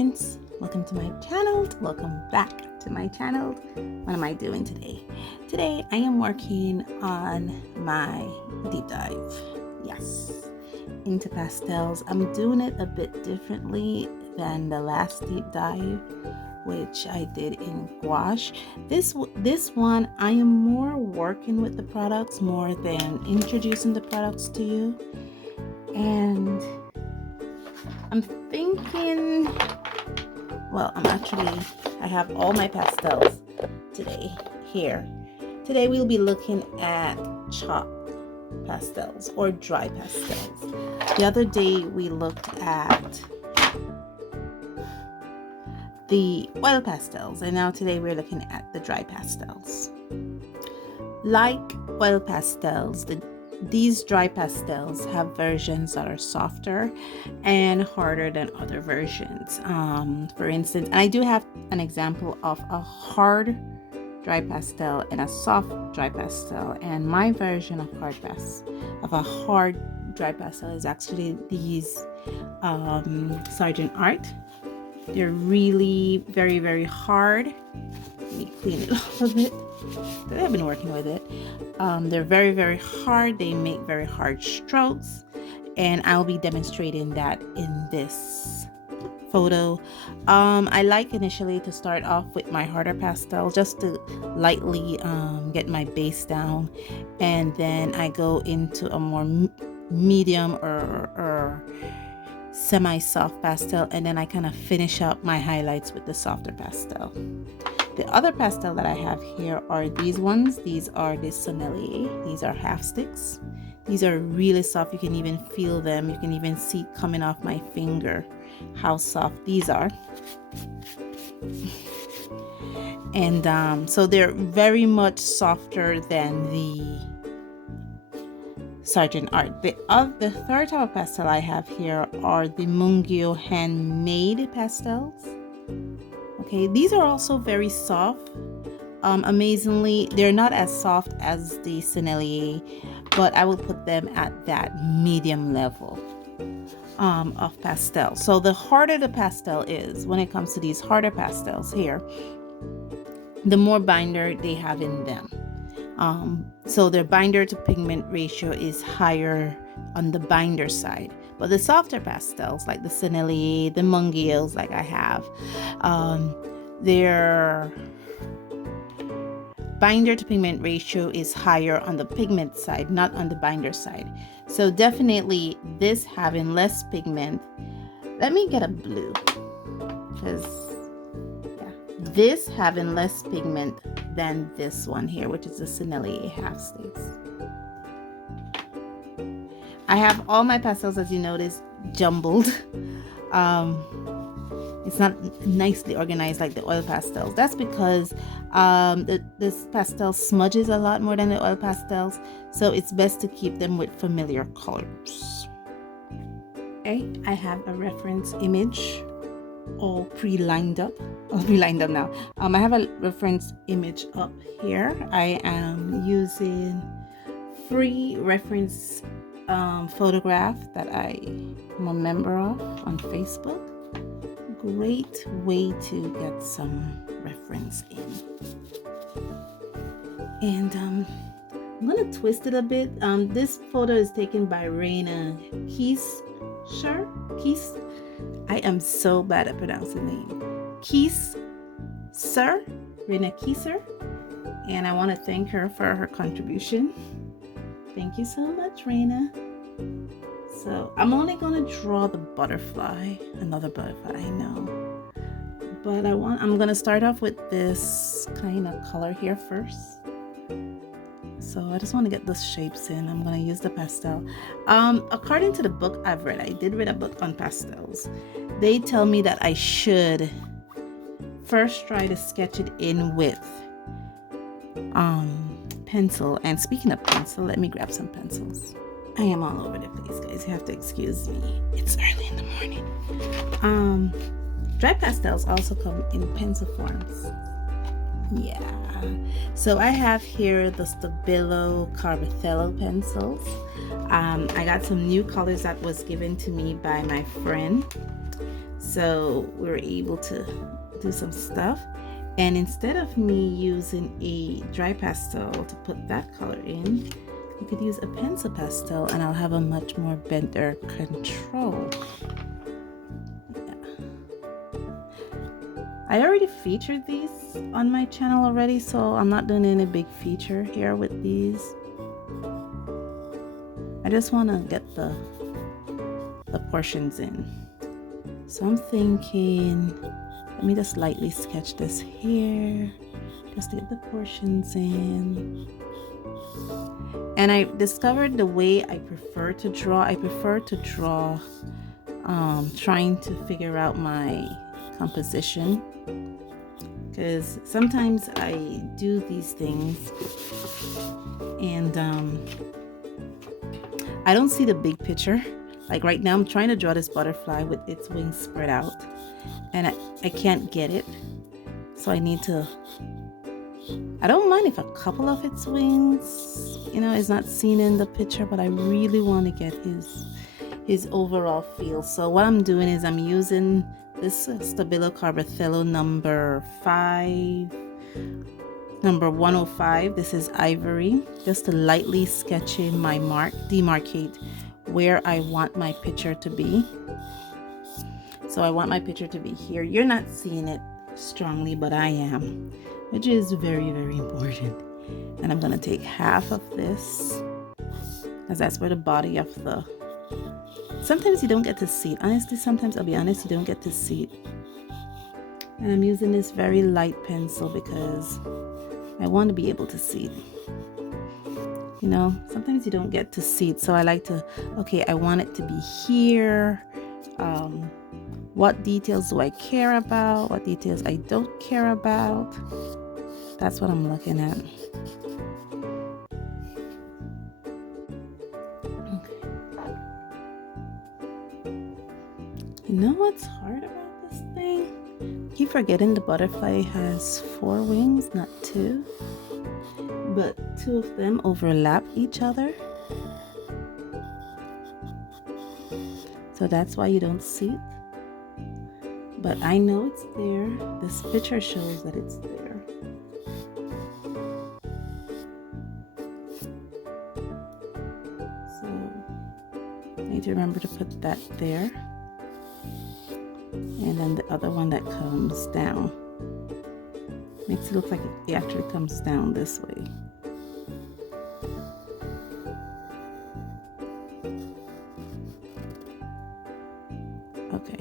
friends, welcome to my channel. Welcome back to my channel. What am I doing today? Today I am working on my deep dive, yes, into pastels. I'm doing it a bit differently than the last deep dive, which I did in gouache. This one I am more working with the products more than introducing the products to you. And I'm thinking, well, I have all my pastels today here. Today we'll be looking at chalk pastels or dry pastels. The other day we looked at the oil pastels, and now today we're looking at the dry pastels. Like oil pastels, these dry pastels have versions that are softer and harder than other versions. For instance, I do have an example of a hard dry pastel and a soft dry pastel, and my version of a hard dry pastel is actually these Sergeant Art. They're really very, very hard. Let me clean it off a bit. I've been working with it. They're very, very hard. They make very hard strokes, and I'll be demonstrating that in this photo. I like initially to start off with my harder pastel just to lightly get my base down, and then I go into a more medium or semi-soft pastel, and then I kind of finish up my highlights with the softer pastel. The other pastel that I have here are these ones. These are the Sennelier. These are half sticks. These are really soft. You can even feel them. You can even see coming off my finger how soft these are. And so they're very much softer than the Sergeant Art. The third type of pastel I have here are the Mungyo handmade pastels. Okay, these are also very soft. Amazingly, they're not as soft as the Sennelier, but I will put them at that medium level of pastel. So the harder the pastel is, when it comes to these harder pastels here, the more binder they have in them. So their binder to pigment ratio is higher on the binder side. But the softer pastels, like the Sennelier, the Mungios, like I have, their binder to pigment ratio is higher on the pigment side, not on the binder side. So definitely this having less pigment. Let me get a blue, because yeah, this having less pigment than this one here, which is the Sennelier half sticks. I have all my pastels, as you notice, jumbled. It's not nicely organized like the oil pastels. That's because this pastel smudges a lot more than the oil pastels, so it's best to keep them with familiar colors. Okay, I have a reference image all pre-lined up now. I have a reference image up here. I am using free reference photograph that I am a member of on Facebook. Great way to get some reference in. And I'm gonna twist it a bit. This photo is taken by Raina Keese. I am so bad at pronouncing the name. Raina Kieser. And I want to thank her for her contribution. Thank you so much, Raina. So I'm only going to draw the butterfly, another butterfly, I know. But I'm going to start off with this kind of color here first. So I just want to get the shapes in. I'm going to use the pastel. According to the book I've read, I did read a book on pastels. They tell me that I should first try to sketch it in with pencil. And speaking of pencil, let me grab some pencils. I am all over the place, guys. You have to excuse me. It's early in the morning. Dry pastels also come in pencil forms. Yeah. So I have here the Stabilo Carbothello pencils. I got some new colors that was given to me by my friend. So we were able to do some stuff. And instead of me using a dry pastel to put that color in, you could use a pencil pastel and I'll have a much more better control. Yeah. I already featured these on my channel already, so I'm not doing any big feature here with these. I just want to get the portions in. So I'm thinking, let me just lightly sketch this here, just to get the portions in. And I discovered the way I prefer to draw. I prefer to draw trying to figure out my composition, because sometimes I do these things and I don't see the big picture. Like right now I'm trying to draw this butterfly with its wings spread out and I can't get it, so I don't mind if a couple of its wings, you know, is not seen in the picture, but I really want to get his overall feel. So what I'm doing is I'm using this Stabilo Carbothelo number 105. This is ivory, just to lightly sketch in my mark, demarcate where I want my picture to be. So I want my picture to be here. You're not seeing it strongly, but I am, which is very, very important. And I'm going to take half of this, because that's where the body of the... Sometimes you don't get to see it. Honestly, sometimes, I'll be honest, you don't get to see it. And I'm using this very light pencil because I want to be able to see it. You know, sometimes you don't get to see it. So I like to, okay, I want it to be here. What details do I care about? What details I don't care about? That's what I'm looking at. Okay. You know what's hard about this thing? I keep forgetting the butterfly has 4 wings, not 2. But 2 of them overlap each other. So that's why you don't see it. But I know it's there. This picture shows that it's there. So I need to remember to put that there. And then the other one that comes down. Makes it look like it actually comes down this way. Okay.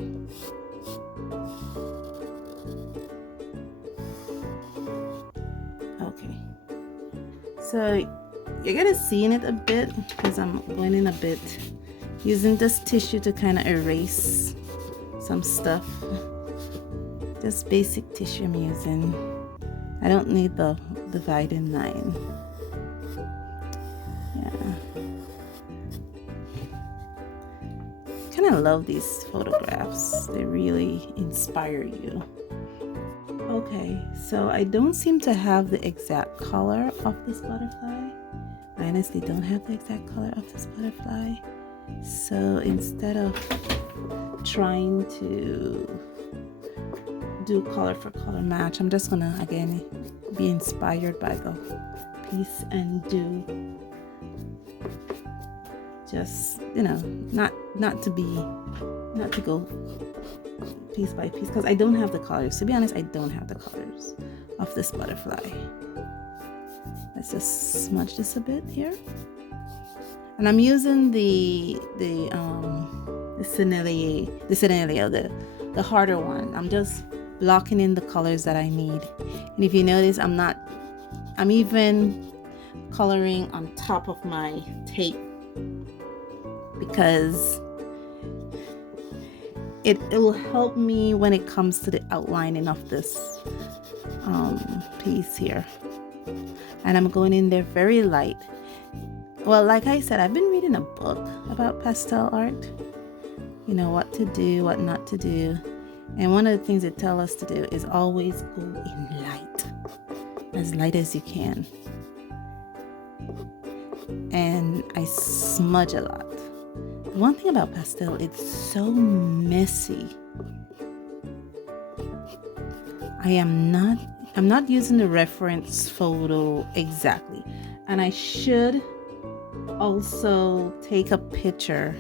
Okay. So you're gonna see in it a bit because I'm going in a bit, using this tissue to kind of erase some stuff. Just basic tissue I'm using. I don't need the dividing line. Yeah. Kind of love these photographs. They really inspire you. Okay, so I don't seem to have the exact color of this butterfly. I honestly don't have the exact color of this butterfly. So instead of trying to do color for color match, I'm just gonna again be inspired by the piece and do just, you know, not to go piece by piece, because I don't have the colors. To be honest, I don't have the colors of this butterfly. Let's just smudge this a bit here, and I'm using the Sennelier, the harder one. I'm just blocking in the colors that I need. And if you notice, I'm even coloring on top of my tape, because it will help me when it comes to the outlining of this piece here. And I'm going in there very light. Well, like I said, I've been reading a book about pastel art. You know, what to do, what not to do. And one of the things they tell us to do is always go in light, as light as you can. And I smudge a lot. One thing about pastel, it's so messy. I'm not using the reference photo exactly. And I should also take a picture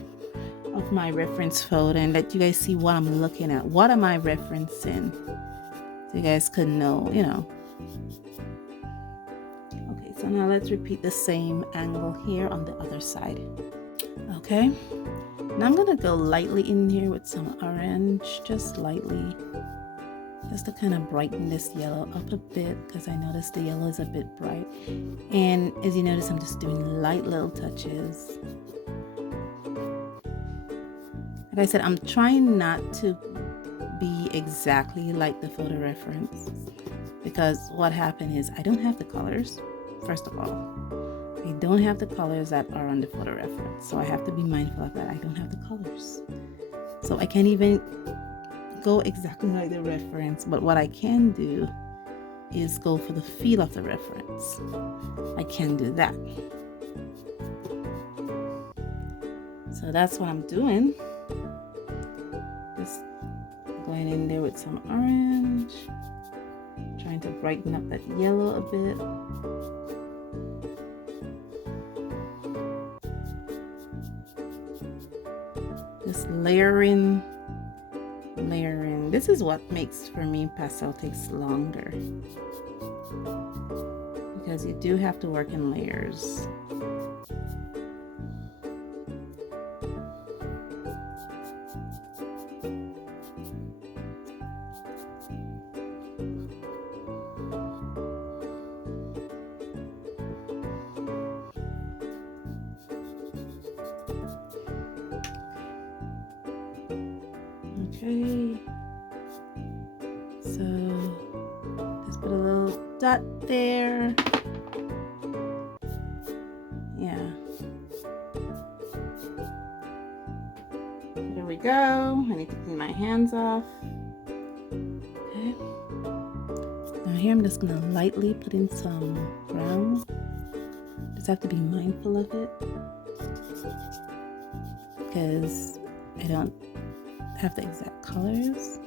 of my reference photo and let you guys see what I'm looking at. What am I referencing? So you guys could know, you know. Okay, so now let's repeat the same angle here on the other side. Okay, now I'm gonna go lightly in here with some orange, just lightly, just to kind of brighten this yellow up a bit, because I noticed the yellow is a bit bright. And as you notice, I'm just doing light little touches. Like I said, I'm trying not to be exactly like the photo reference, because what happened is I don't have the colors. First of all, I don't have the colors that are on the photo reference, so I have to be mindful of that. I don't have the colors, so I can't even go exactly like the reference. But what I can do is go for the feel of the reference. I can do that. So that's what I'm doing. Just going in there with some orange, trying to brighten up that yellow a bit. Just layering. This is what makes, for me, pastel takes longer, because you do have to work in layers. Okay, so just put a little dot there. Yeah, there we go. I need to clean my hands off. Okay, now here I'm just gonna lightly put in some brown. Just have to be mindful of it, because I don't have the exact colors.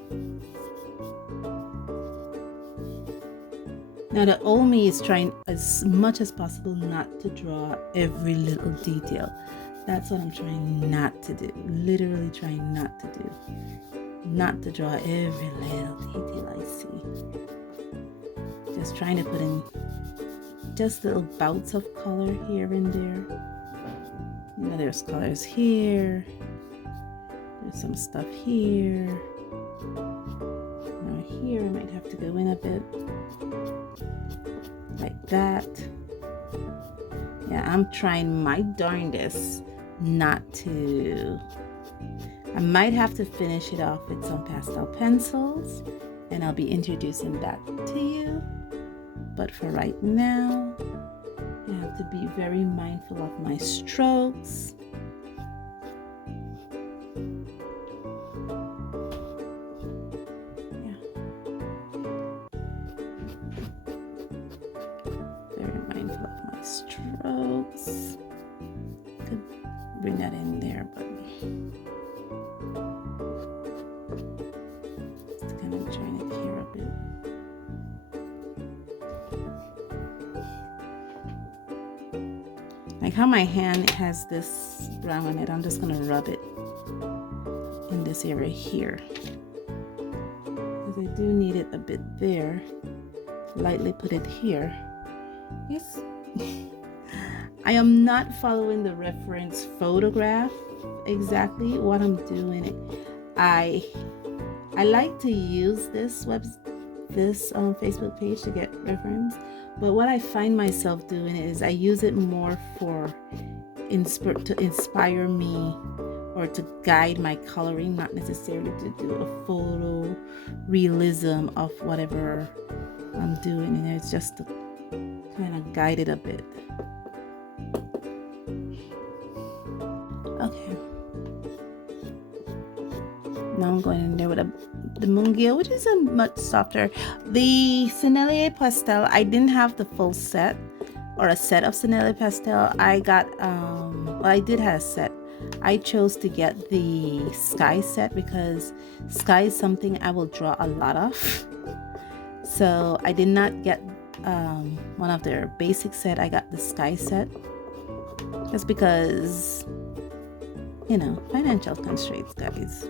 Now the old me is trying as much as possible not to draw every little detail. That's what I'm trying not to do. Literally trying not to do. Not to draw every little detail I see. Just trying to put in just little bouts of color here and there. You know, there's colors here. There's some stuff here. Now here I might have to go in a bit. Like that. Yeah, I'm trying my darndest not to. I might have to finish it off with some pastel pencils, and I'll be introducing that to you. But for right now, I have to be very mindful of my strokes. Strokes. Could bring that in there, but just kind of join it here a bit. Like how my hand has this brown in it, I'm just gonna rub it in this area here, because I do need it a bit there. Lightly put it here. Yes. I am not following the reference photograph exactly. What I'm doing, I like to use this Facebook page to get reference, but what I find myself doing is I use it more for to inspire me or to guide my coloring, not necessarily to do a photo realism of whatever I'm doing, and it's just to kind of guide it a bit. Okay, now I'm going in there with the Mungia, which is a much softer. The Sennelier pastel, I didn't have the full set, or a set of Dry Pastel. I got, well, I did have a set. I chose to get the Sky set because Sky is something I will draw a lot of. So I did not get one of their basic set. I got the Sky set just because, you know, financial constraints, guys.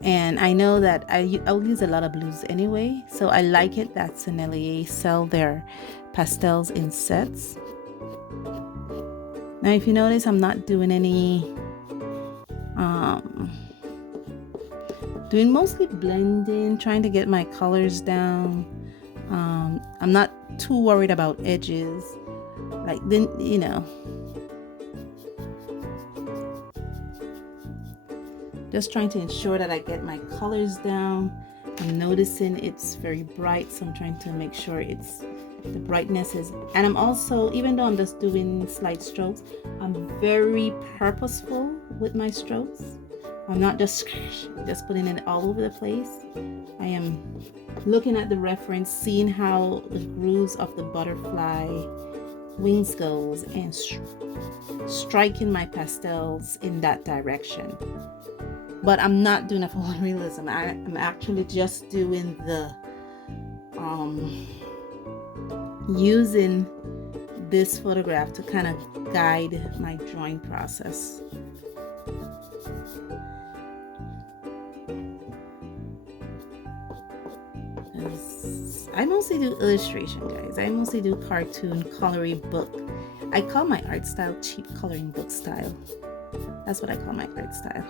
And I know that I'll use a lot of blues anyway, so I like it that Sennelier sell their pastels in sets. Now if you notice, I'm not doing any doing mostly blending, trying to get my colors down. I'm not too worried about edges, like, then, you know, just trying to ensure that I get my colors down. I'm noticing it's very bright, so I'm trying to make sure the brightness is, and I'm also, even though I'm just doing slight strokes, I'm very purposeful with my strokes. I'm not just putting it all over the place. I am looking at the reference, seeing how the grooves of the butterfly wings goes, and striking my pastels in that direction. But I'm not doing a full realism. I'm actually just doing the using this photograph to kind of guide my drawing process. I mostly do illustration, guys. I mostly do cartoon, coloring book. I call my art style cheap coloring book style. That's what I call my art style.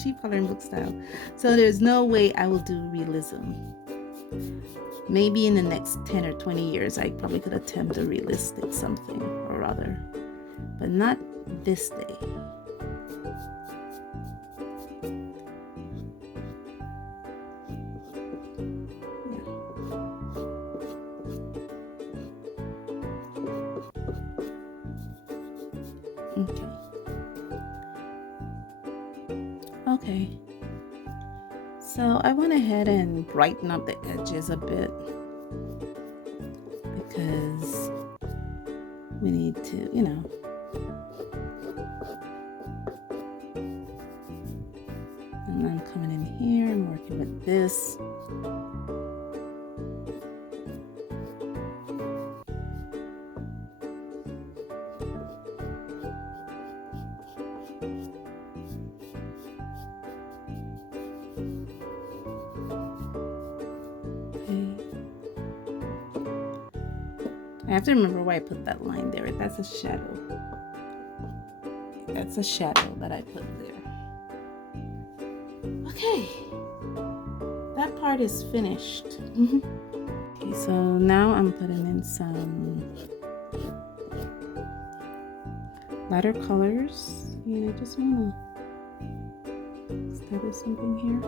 Cheap coloring book style. So there's no way I will do realism. Maybe in the next 10 or 20 years, I probably could attempt a realistic something or other, but not this day. Okay, so I went ahead and brighten up the edges a bit because we need to, you know, and I'm coming in here and working with this. I have to remember why I put that line there. That's a shadow. That's a shadow that I put there. Okay, that part is finished. Okay, so now I'm putting in some lighter colors, and I just want to establish something here.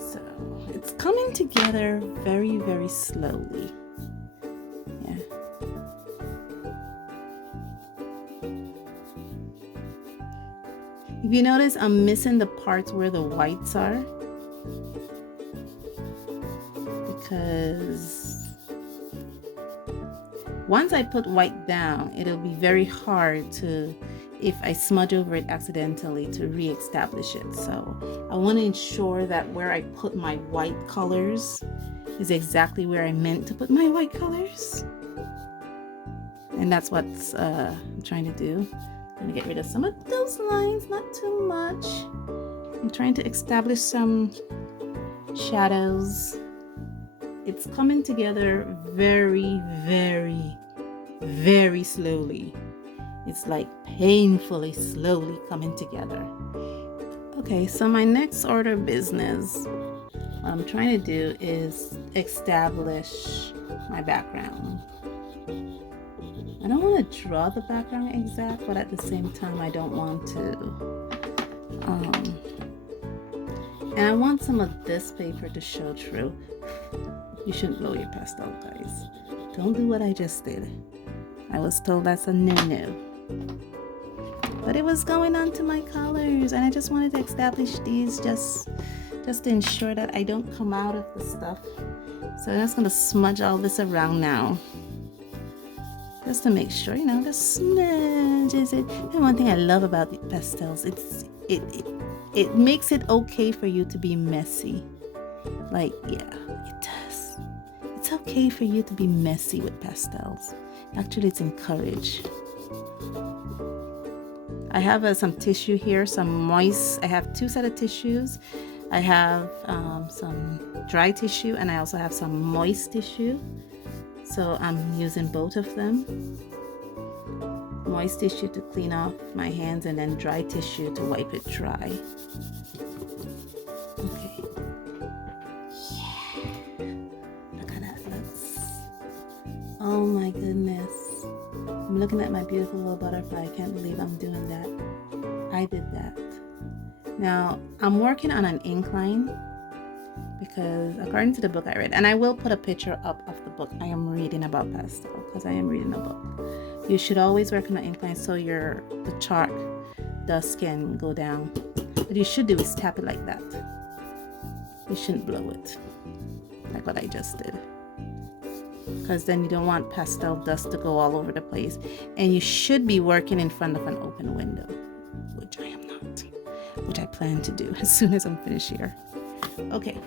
So it's coming together very, very slowly. If you notice, I'm missing the parts where the whites are, because once I put white down, it'll be very hard to, if I smudge over it accidentally, to re-establish it. So I want to ensure that where I put my white colors is exactly where I meant to put my white colors, and that's what I'm trying to do. I'm gonna get rid of some of those lines, not too much. I'm trying to establish some shadows. It's coming together very, very, very slowly. It's like painfully slowly coming together. Okay, so my next order of business, what I'm trying to do is establish my background. I don't want to draw the background exact, but at the same time I don't want to and I want some of this paper to show through. You shouldn't blow your pastel, guys. Don't do what I just did. I was told that's a no-no, but it was going on to my colors, and I just wanted to establish these just to ensure that I don't come out of the stuff. So I'm just going to smudge all this around now. just to make sure, you know, just smudges it. And one thing I love about the pastels, it makes it okay for you to be messy. Like, yeah, it does. It's okay for you to be messy with pastels. Actually, it's encouraged. I have some tissue here, some moist. I have 2 sets of tissues. I have some dry tissue, and I also have some moist tissue. So I'm using both of them. Moist tissue to clean off my hands, and then dry tissue to wipe it dry. Okay. Yeah. Look how that looks. Oh my goodness. I'm looking at my beautiful little butterfly. I can't believe I'm doing that. I did that. Now, I'm working on an incline because according to the book I read, and I will put a picture up of the book I am reading about pastel because I am reading a book. You should always work on an incline so the chalk dust can go down. What you should do is tap it like that. You shouldn't blow it like what I just did, because then you don't want pastel dust to go all over the place. And you should be working in front of an open window, which I am not, which I plan to do as soon as I'm finished here. Okay,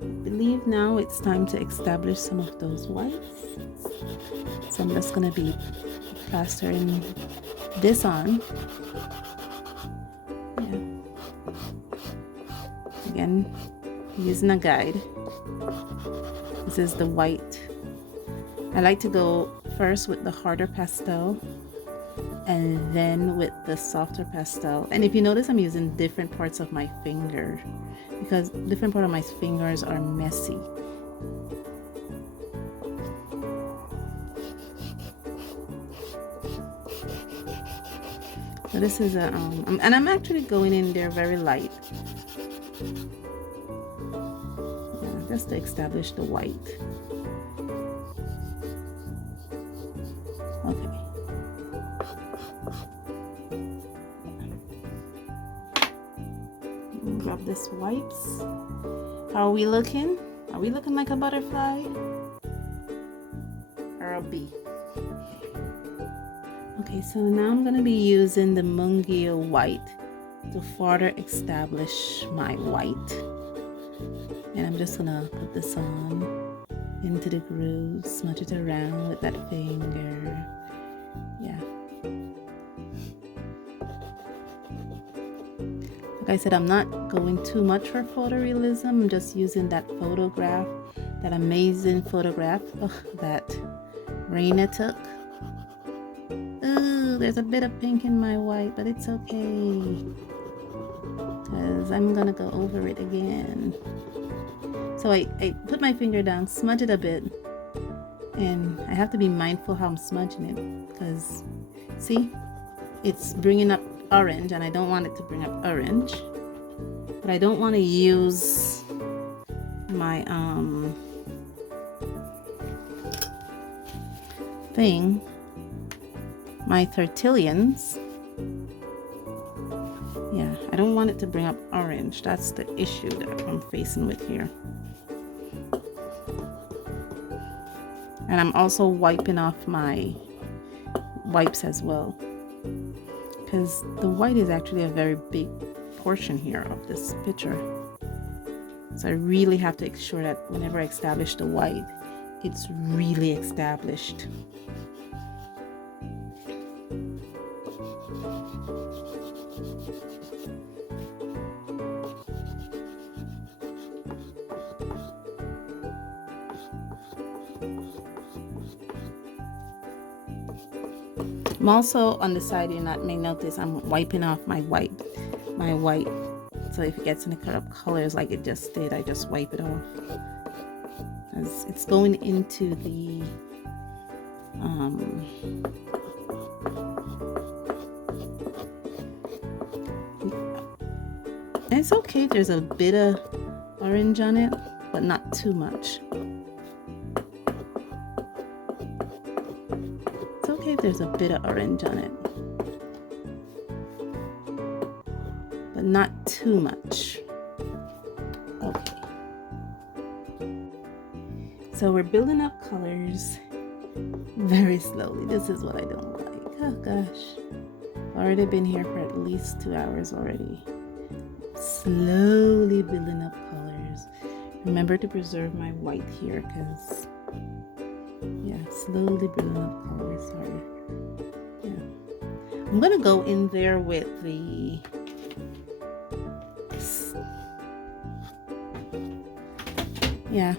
I believe now it's time to establish some of those whites. So I'm just going to be plastering this on. Yeah. Again, using a guide. This is the white. I like to go first with the harder pastel and then with the softer pastel. And if you notice, I'm using different parts of my finger because different parts of my fingers are messy. So this is and I'm actually going in there very light, just to establish the white. Okay. Grab this wipes. How are we looking? Are we looking like a butterfly or a bee? Okay, so now I'm going to be using the Mungio white to further establish my white. And I'm just going to put this on into the groove, smudge it around with that finger. Yeah. Like I said, I'm not going too much for photorealism. I'm just using that photograph, that amazing photograph that Raina took. Ooh, there's a bit of pink in my white, but it's okay, because I'm gonna go over it again. So I put my finger down, smudge it a bit, and I have to be mindful how I'm smudging it, because see, it's bringing up orange, and I don't want it to bring up orange, but I don't want to use my my tortillions. Yeah, I don't want it to bring up orange. That's the issue that I'm facing with here. And I'm also wiping off my wipes as well, because the white is actually a very big portion here of this picture. So I really have to ensure that whenever I establish the white, it's really established. I'm also on the side, you may notice I'm wiping off my white. So if it gets any kind of colors like it just did, I just wipe it off. As it's going into the it's okay if there's a bit of orange on it, but not too much. There's a bit of orange on it, but not too much. Okay, So we're building up colors very slowly. This is what I don't like. Oh gosh. I've already been here for at least 2 hours already. Slowly building up colors. Remember to preserve my white here because, yeah, slowly building up colors. Sorry. Yeah. I'm going to go in there with the yeah.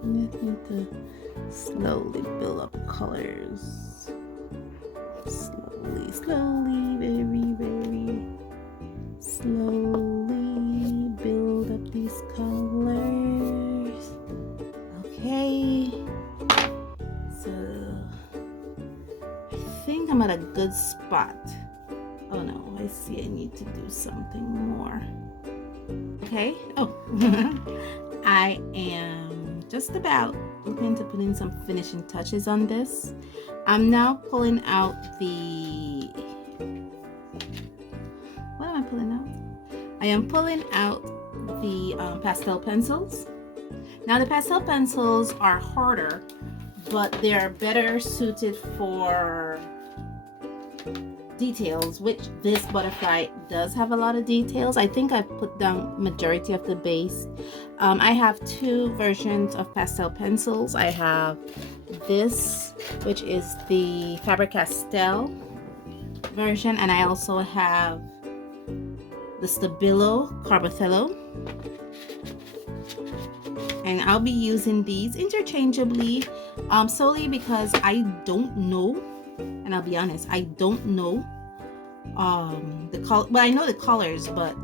I need to slowly build up colors. Slowly, very slowly build up these colors. Okay. So I think I'm at a good spot. Oh no, I see I need to do something more. Okay. Oh, I am just about looking to put in some finishing touches on this. I'm now pulling out the, what am I pulling out? I am pulling out the pastel pencils. Now the pastel pencils are harder, but they're better suited for details, which this butterfly does have a lot of details. I think I put down majority of the base. I have two versions of pastel pencils. I have this, which is the Faber-Castell version, and I also have the Stabilo Carbothello, and I'll be using these interchangeably solely because I don't know, and I'll be honest, I don't know the color. Well, I know the colors, but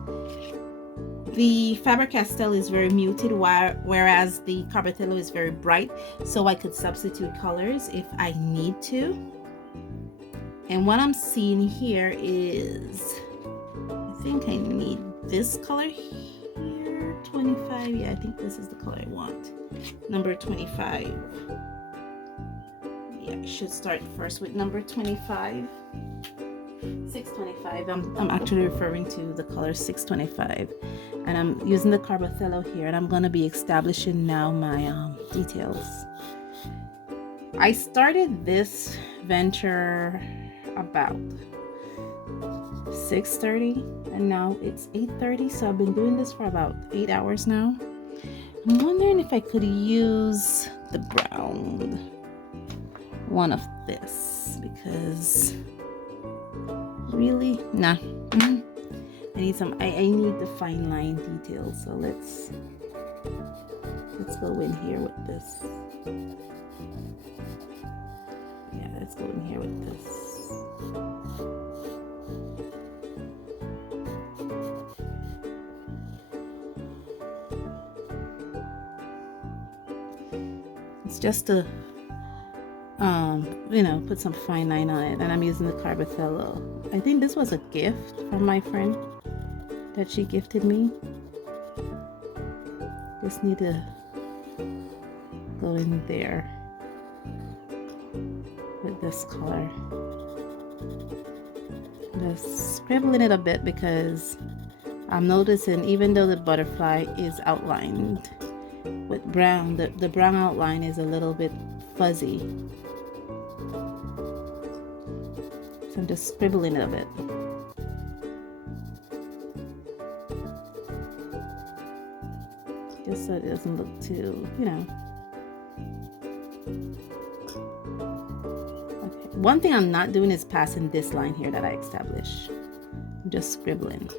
the Faber-Castell is very muted, whereas the Carbothello is very bright, so I could substitute colors if I need to. And what I'm seeing here is, I think I need this color here, 25. Yeah, I think this is the color I want, number 25. Yeah, I should start first with number 25. 625. I'm actually referring to the color 625, and I'm using the Carbothello here, and I'm going to be establishing now my details. I started this venture about 6:30, and now it's 8:30, so I've been doing this for about 8 hours now. I'm wondering if I could use the brown one of this, because really, nah. I need some. I need the fine line details. So let's go in here with this. Yeah, let's go in here with this. It's just to put some fine line on it, and I'm using the Carbothello. I think this was a gift from my friend that she gifted me. Just need to go in there with this color. Just scribbling it a bit because I'm noticing, even though the butterfly is outlined with brown, the brown outline is a little bit fuzzy. So I'm just scribbling it a bit. Just so it doesn't look too, Okay. One thing I'm not doing is passing this line here that I established. I'm just scribbling.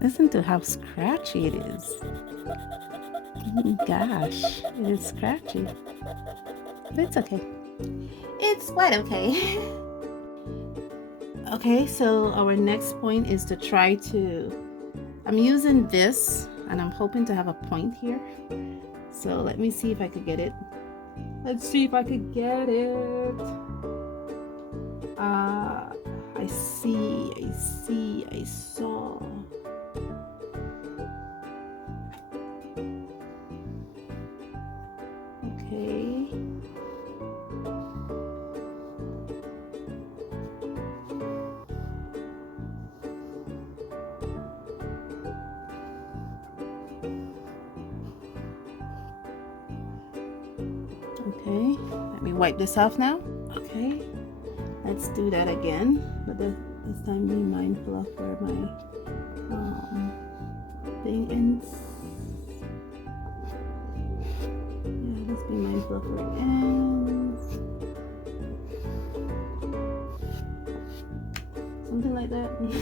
Listen to how scratchy it is. Oh gosh, it is scratchy. But it's okay. It's quite okay. Okay, so our next point is to try to, I'm using this and I'm hoping to have a point here. So let me see if I could get it. Let's see if I could get it. I saw. Okay. Okay, let me wipe this off now. Okay, let's do that again, but this time be mindful of where my thing ends. Yeah, let's be mindful of where it ends. Something like that. Yeah.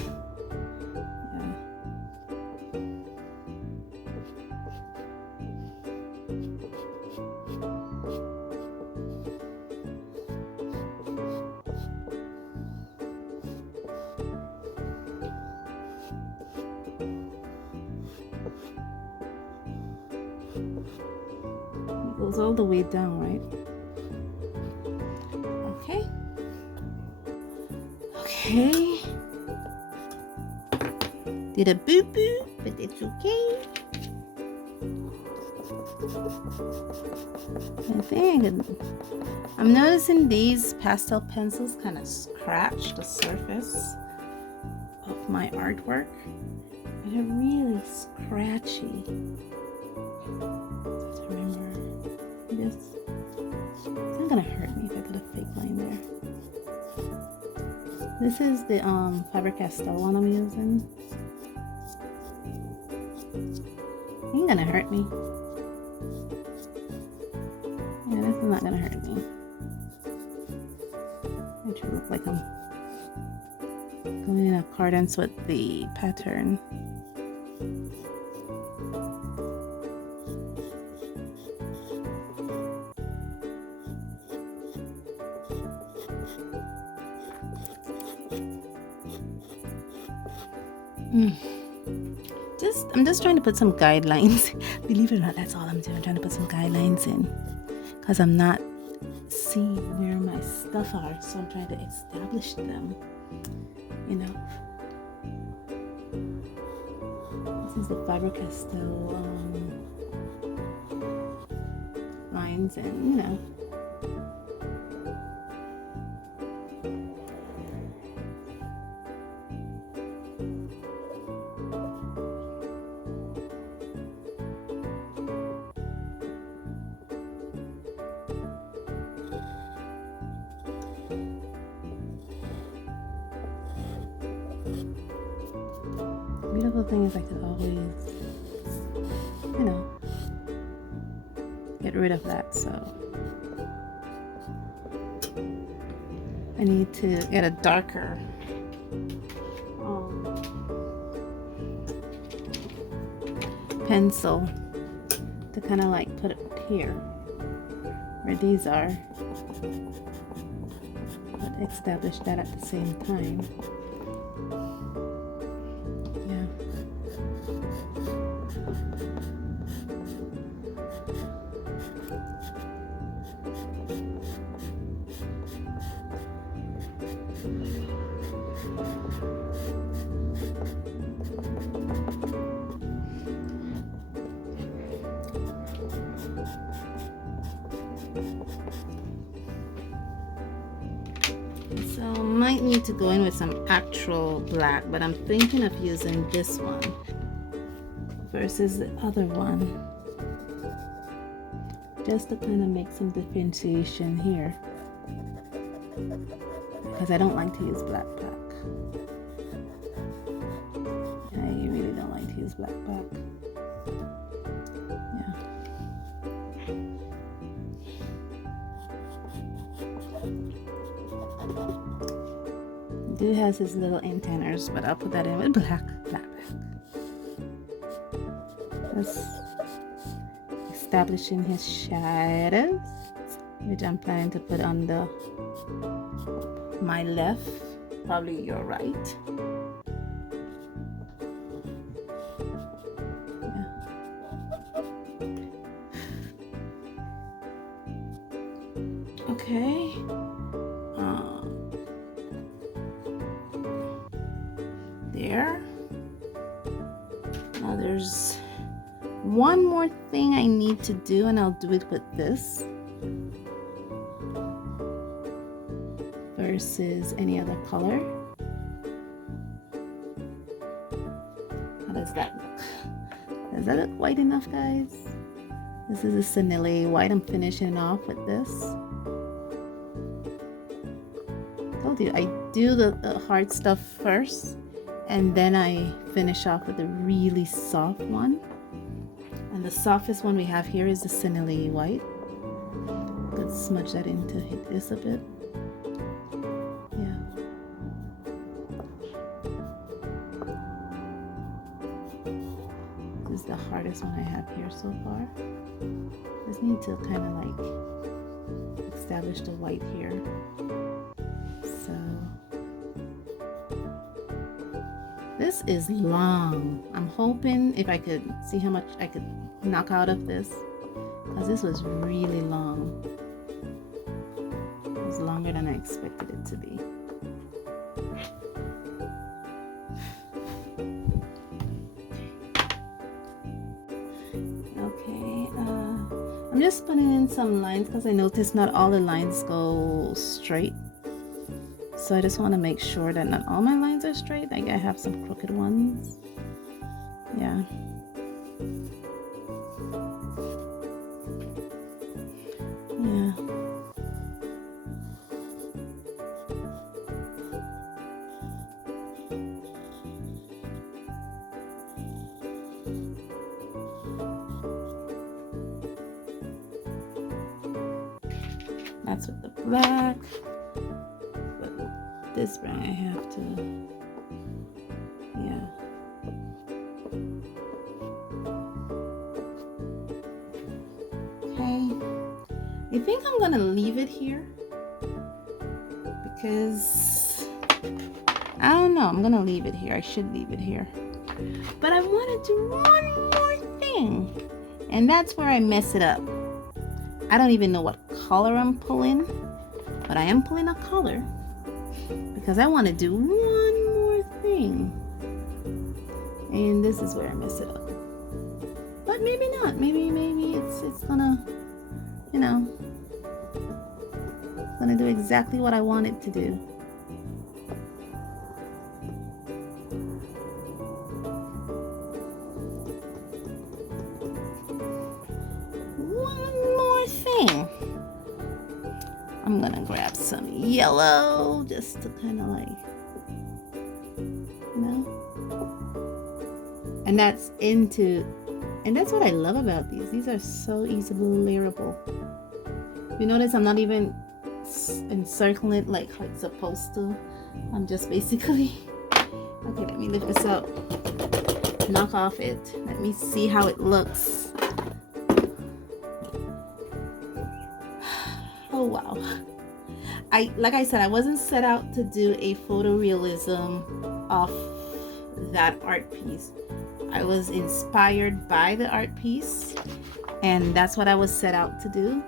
It goes all the way down, right? Okay. Okay. Did a boo-boo, but it's okay. I think I'm noticing these pastel pencils kind of scratch the surface of my artwork. They're really scratchy. Just remember, it's not gonna hurt me if I put a fake line there. This is the Faber-Castell one I'm using. It ain't gonna hurt me. Yeah, this is not gonna hurt me. It should look like I'm going in accordance with the pattern. I'm just trying to put some guidelines. Believe it or not, that's all I'm doing. I'm trying to put some guidelines in because I'm not seeing where my stuff are, so I'm trying to establish them. You know, this is the Faber-Castell lines, and you know. Beautiful thing is I could always, you know, get rid of that. So I need to get a darker pencil to kind of like put it here where these are, but establish that at the same time. So might need to go in with some actual black, but I'm thinking of using this one versus the other one, just to kind of make some differentiation here, because I don't like to use black back. I really don't like to use black back. Yeah. Dude has his little antennas, but I'll put that in with black back. Just establishing his shadows, which I'm planning to put on my left, probably your right. there. Now there's one more thing I need to do, and I'll do it with this versus any other color. How does that look? Does that look white enough, guys? This is a Senile white. I'm finishing off with this. Told you, I do the hard stuff first, and then I finish off with a really soft one. And the softest one we have here is the Senile white. Let's smudge that in to hit this a bit. Yeah. This is the hardest one I have here so far. Just need to kind of like establish the white here. So this is long. I'm hoping if I could see how much I could knock out of this, because this was really long. It was longer than I expected it to be. Okay, I'm just putting in some lines because I noticed not all the lines go straight. So I just want to make sure that not all my lines are straight. Like I have some crooked ones. Yeah. Yeah. That's with the black. This brown I have to, yeah. Okay, I think I'm gonna leave it here because I don't know. I'm gonna leave it here. I should leave it here, but I want to do one more thing, and that's where I mess it up. I don't even know what color I'm pulling, but I am pulling a color. Because I want to do one more thing, and this is where I mess it up. But maybe not. Maybe it's gonna, you know, it's gonna do exactly what I want it to do. One more thing. I'm gonna grab some yellow just to kind of like, you know, and that's what I love about these. These are so easily layerable. You notice I'm not even encircling it like how it's supposed to. I'm just basically, okay, let me lift this up, knock off it. Let me see how it looks. Oh wow. Like I said, I wasn't set out to do a photorealism of that art piece. I was inspired by the art piece, and that's what I was set out to do.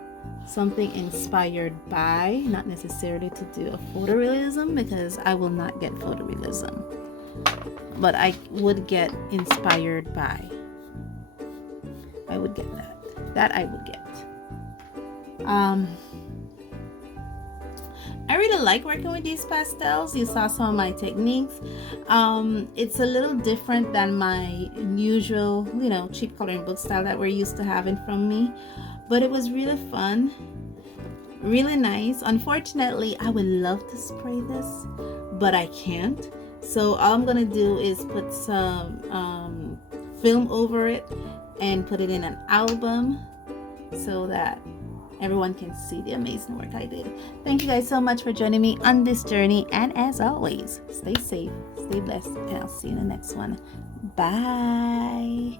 Something inspired by, not necessarily to do a photorealism, because I will not get photorealism, but I would get inspired by. I would get that I would get. I really like working with these pastels. You saw some of my techniques. It's a little different than my usual, you know, cheap coloring book style that we're used to having from me, but it was really fun, really nice. Unfortunately, I would love to spray this, but I can't. So all I'm gonna do is put some film over it and put it in an album so that everyone can see the amazing work I did. Thank you guys so much for joining me on this journey, and as always, stay safe, stay blessed, and I'll see you in the next one. Bye.